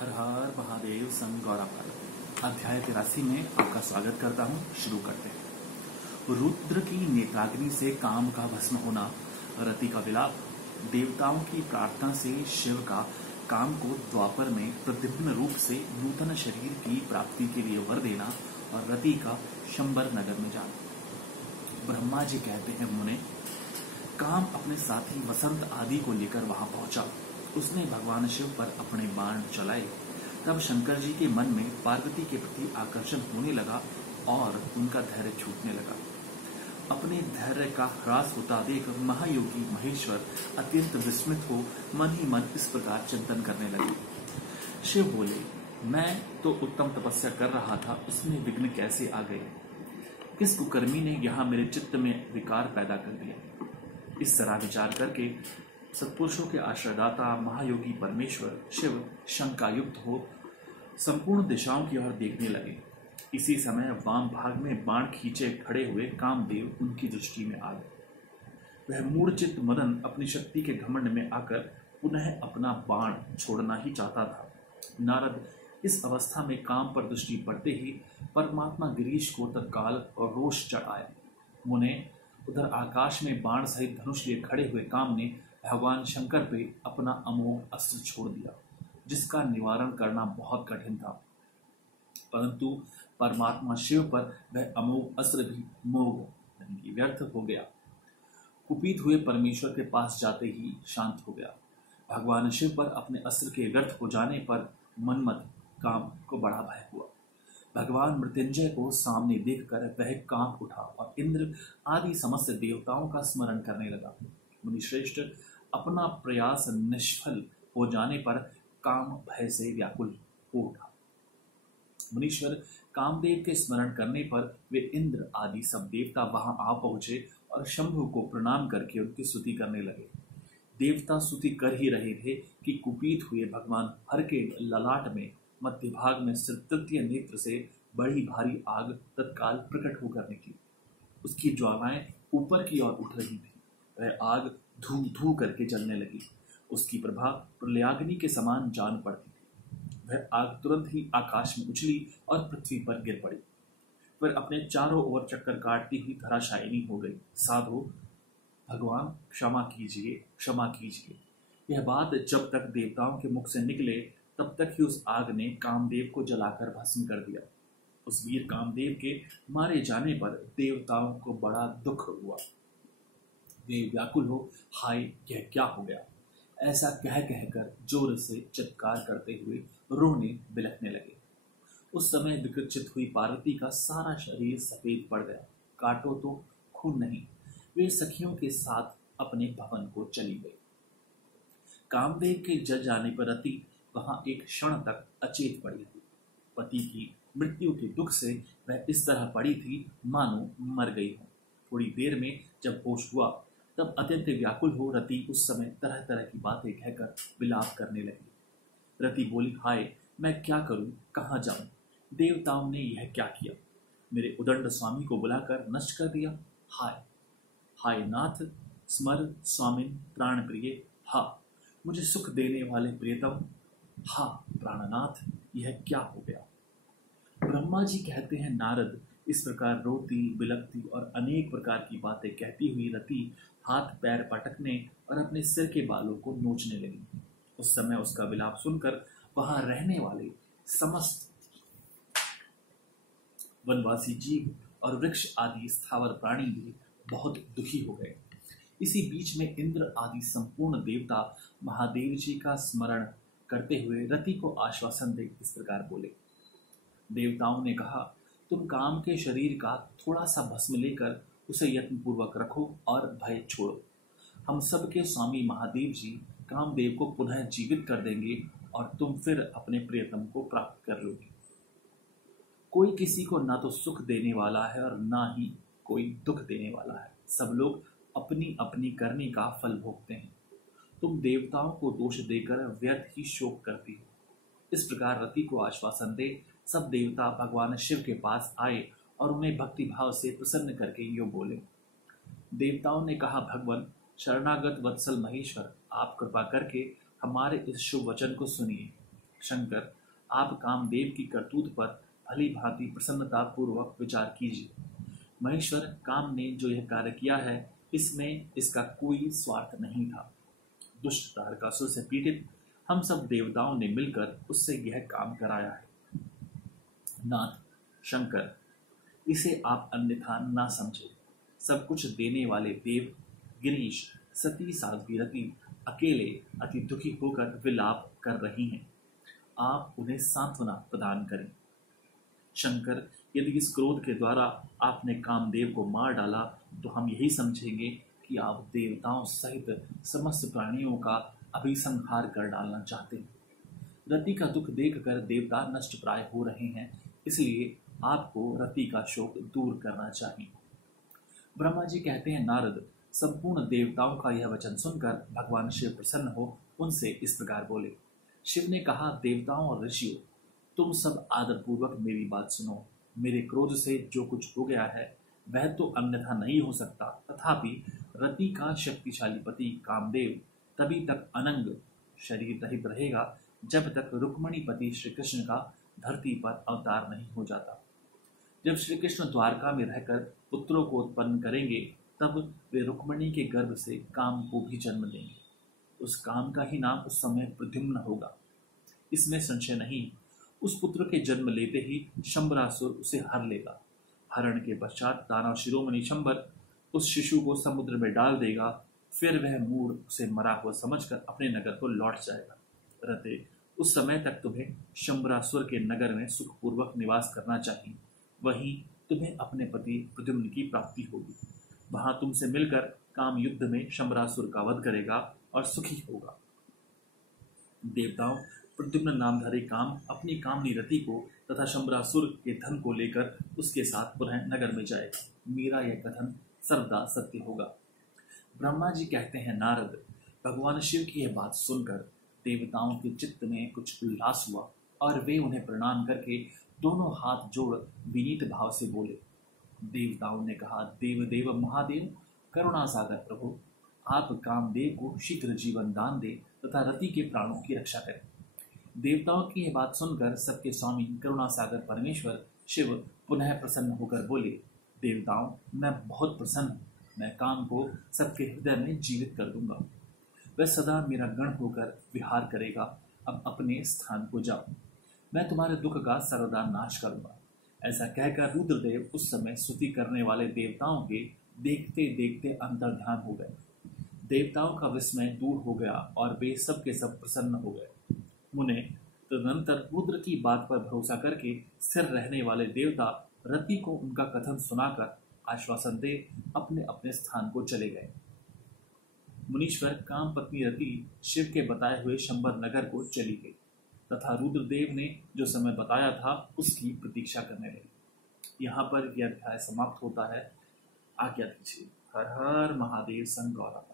हर हर महादेव संग गौरव अध्याय 83 में आपका स्वागत करता हूँ। शुरू करते हैं। रुद्र की नेत्राग्नि से काम का भस्म होना, रति का विलाप, देवताओं की प्रार्थना से शिव का काम को द्वापर में प्रद्युम्न रूप से नूतन शरीर की प्राप्ति के लिए वर देना और रति का शंबर नगर में जाना। ब्रह्मा जी कहते हैं, मुने, काम अपने साथी वसंत आदि को लेकर वहां पहुंचा। उसने भगवान शिव पर अपने बाण चलाए। तब शंकर जी के मन में पार्वती के प्रति आकर्षण होने लगा और उनका धैर्य छूटने लगा। अपने धैर्य का ह्रास होता देख महायोगी महेश्वर अत्यंत विस्मित हो मन ही मन इस प्रकार चिंतन करने लगे। शिव बोले, मैं तो उत्तम तपस्या कर रहा था, उसमें विघ्न कैसे आ गए? किस कुकर्मी ने यहाँ मेरे चित्त में विकार पैदा कर दिया? इस तरह विचार करके सत्पुरुषों के आश्रयदाता महायोगी परमेश्वर शिव शंकायुक्त हो संपूर्ण दिशाओं की ओर देखने लगे। इसी समय वाम भाग में बाण खींचे खड़े हुए कामदेव उनकी दृष्टि में आ गए। वह मूढ़चित्त मदन अपनी शक्ति के घमंड में आकर पुनः अपना बाण छोड़ना ही चाहता था। नारद इस अवस्था में काम पर दृष्टि पड़ते ही परमात्मा गिरीश को तत्काल और रोष चढ़ आया। मुने, उधर आकाश में बाण सहित धनुष लिए खड़े हुए काम ने भगवान शंकर पे अपना अमोघ अस्त्र छोड़ दिया, जिसका निवारण करना बहुत कठिन था। परंतु परमात्मा शिव पर वह अमोघ अस्त्र भी मोघ यानी व्यर्थ हो गया। कुपित हुए परमेश्वर के पास जाते ही शांत हो गया। भगवान शिव पर अपने अस्त्र के व्यर्थ हो जाने पर मनमत काम को बड़ा भय हुआ। भगवान मृत्युंजय को सामने देखकर वह कांप उठा और इंद्र आदि समस्त देवताओं का स्मरण करने लगा। मुनिश्रेष्ठ, अपना प्रयास निष्फल हो जाने पर काम भय से व्याकुल हो उठा। मुनीश्वर कामदेव के स्मरण करने पर वे इंद्र आदि सब देवता वहां आ पहुंचे और शंभु को प्रणाम करके उनकी स्तुति करने लगे। देवता स्तुति कर ही रहे थे कि कुपित हुए भगवान हर के ललाट में मध्य भाग में स्थित तृतीय नेत्र से बड़ी भारी आग तत्काल प्रकट होकर निकली। उसकी ज्वालाएं ऊपर की ओर उठ रही थी। वह आग धू धू करके जलने लगी। उसकी प्रभा प्रलयाग्नि के समान जान पड़ती थी। वह आग तुरंत ही आकाश में उछली और पृथ्वी पर गिर पड़ी। फिर अपने चारों ओर चक्कर काटती हुई धराशायिनी हो गई। साधु भगवान, क्षमा कीजिए, क्षमा कीजिए। यह बात जब तक देवताओं के मुख से निकले तब तक ही उस आग ने कामदेव को जलाकर भस्म कर दिया। उस वीर कामदेव के मारे जाने पर देवताओं को बड़ा दुख हुआ। वे व्याकुल हो, हाय, यह क्या हो गया, ऐसा कह कहकर जोर से चित्कार करते हुए रोने बिलखने लगे। उस समय विकृचित हुई पार्वती का सारा शरीर सफेद पड़ गया। काटो तो खून नहीं। वे सखियों के साथ अपने भवन को चली गई। कामदेव के जल जाने पर रति वहां एक क्षण तक अचेत पड़ी थी। पति की मृत्यु के दुख से वह इस तरह पड़ी थी मानो मर गई हो। थोड़ी देर में जब होश हुआ तब अत्यंत व्याकुल हो रति उस समय तरह तरह की बातें कहकर विलाप करने लगी। रति बोली, हाय, मैं क्या करूं, कहाँ जाऊं? देवताओं ने यह क्या किया? मेरे उदंड स्वामी को बुलाकर नष्ट कर दिया। हाय हाय नाथ, स्मर स्वामिन प्राण प्रिय। हा, मुझे सुख देने वाले प्रियतम। हा प्राणनाथ, यह क्या हो गया? ब्रह्मा जी कहते हैं, नारद इस प्रकार रोती बिलखती और अनेक प्रकार की बातें कहती हुई रति हाथ पैर पटकने और अपने सिर के बालों को नोचने लगी। उस समय उसका विलाप सुनकर वहां रहने वाले समस्त वनवासी जीव और वृक्ष आदि स्थावर प्राणी भी बहुत दुखी हो गए। इसी बीच में इंद्र आदि संपूर्ण देवता महादेव जी का स्मरण करते हुए रति को आश्वासन दे इस प्रकार बोले। देवताओं ने कहा, तुम काम के शरीर का थोड़ा सा भस्म लेकर उसे यत्नपूर्वक रखो और भय छोड़ो। हम सब के स्वामी महादेव जी कामदेव को पुनः जीवित कर देंगे और तुम फिर अपने प्रियतम को प्राप्त कर लोगे। कोई किसी को ना तो सुख देने वाला है और ना ही कोई दुख देने वाला है। सब लोग अपनी अपनी करने का फल भोगते हैं। तुम देवताओं को दोष देकर व्यर्थ ही शोक करती हो। इस प्रकार रति को आश्वासन दे सब देवता भगवान शिव के पास आए और उन्हें भक्ति भाव से प्रसन्न करके यो बोले। देवताओं ने कहा, भगवान शरणागत वत्सल महेश्वर, आप कृपा करके हमारे इस शुभ वचन को सुनिए। शंकर, आप कामदेव की करतूत पर भली भांति प्रसन्नता पूर्वक विचार कीजिए। महेश्वर, काम ने जो यह कार्य किया है इसमें इसका कोई स्वार्थ नहीं था। दुष्ट तारकासुर से पीड़ित हम सब देवताओं ने मिलकर उससे यह काम कराया है। नाथ शंकर, इसे आप अन्यथा ना समझे। सब कुछ देने वाले देव गिरीश, सती साध्वी रति अकेले अति दुखी होकर विलाप कर रही हैं। आप उन्हें सांत्वना प्रदान करें। शंकर, यदि इस क्रोध के द्वारा आपने कामदेव को मार डाला तो हम यही समझेंगे कि आप देवताओं सहित समस्त प्राणियों का अभिसंहार कर डालना चाहते हैं। रति का दुख देखकर देवता नष्ट प्राय हो रहे हैं, इसलिए आपको रति का शोक दूर करना चाहिए। ब्रह्मा जी कहते हैं, नारद, संपूर्ण देवताओं का यह वचन सुनकर भगवान शिव प्रसन्न हो उनसे इस प्रकार बोले। शिव ने कहा, देवताओं और ऋषियों, तुम सब आदरपूर्वक मेरी बात सुनो। मेरे क्रोध से जो कुछ हो गया है वह तो अन्यथा नहीं हो सकता, तथापि रति का शक्तिशाली पति कामदेव तभी तक अनंग शरीर रहित रहेगा जब तक रुक्मणी पति श्री कृष्ण का धरती पर अवतार नहीं हो जाता। जब श्री कृष्ण द्वारका में रहकर पुत्रों को उत्पन्न करेंगे तब वे रुक्मणी के गर्भ से काम को भी जन्म देंगे। उस काम का ही नाम उस समय प्रद्युम्न होगा, इसमें संशय नहीं। उस पुत्र के जन्म लेते ही शंबरासुर उसे हर लेगा। हरण के पश्चात दानव शिरोमणि शंबर उस शिशु को समुद्र में डाल देगा। फिर वह मूढ़ उसे मरा हुआ समझकर अपने नगर को लौट जाएगा। रते, उस समय तक तुम्हें शंबरासुर के नगर में सुखपूर्वक निवास करना चाहिए। वहीं तुम्हें अपने पति प्रद्युम्न की प्राप्ति होगी। वहां तुमसे मिलकर काम युद्ध में शंबरासुर का वध करेगा और सुखी होगा। देवताओं, प्रद्युम्न नामधारी काम अपनी कामनी रति को तथा शंबरासुर के धन को लेकर उसके साथ पुनः नगर में जाएगा। मेरा यह कथन सर्वदा सत्य होगा। ब्रह्मा जी कहते हैं, नारद, भगवान शिव की यह बात सुनकर देवताओं के चित्त में कुछ उल्लास हुआ और वे उन्हें प्रणाम करके दोनों हाथ जोड़ विनीत भाव से बोले। देवताओं ने कहा, देव देव महादेव, करुणा सागर प्रभु, आप कामदेव को शीघ्र जीवन दान दे तथा रति के प्राणों की रक्षा करें। देवताओं की यह बात सुनकर सबके स्वामी करुणा सागर परमेश्वर शिव पुनः प्रसन्न होकर बोले, देवताओं, मैं बहुत प्रसन्न हूँ। मैं काम को सबके हृदय में जीवित कर दूंगा। वह सदा मेरा गण होकर विहार करेगा। अब अपने स्थान को जाओ, मैं तुम्हारे दुख का सर्वदा नाश करूंगा। ऐसा कहकर रुद्रदेव उस समय स्तुति करने वाले देवताओं के देखते देखते अंतर्ध्यान हो गए। देवताओं का विस्मय दूर हो गया और वे सब के सब प्रसन्न हो गए। मुने, तदनंतर रुद्र की बात पर भरोसा करके स्थिर रहने वाले देवता रति को उनका कथन सुनाकर आश्वासन दे अपने अपने स्थान को चले गए। मुनीश्वर, काम पत्नी रति शिव के बताए हुए शंबर नगर को चली गई तथा रुद्रदेव ने जो समय बताया था उसकी प्रतीक्षा करने लगी। यहाँ पर यह अध्याय समाप्त होता है। आज्ञा दीजिए। हर हर महादेव। संग गौरव।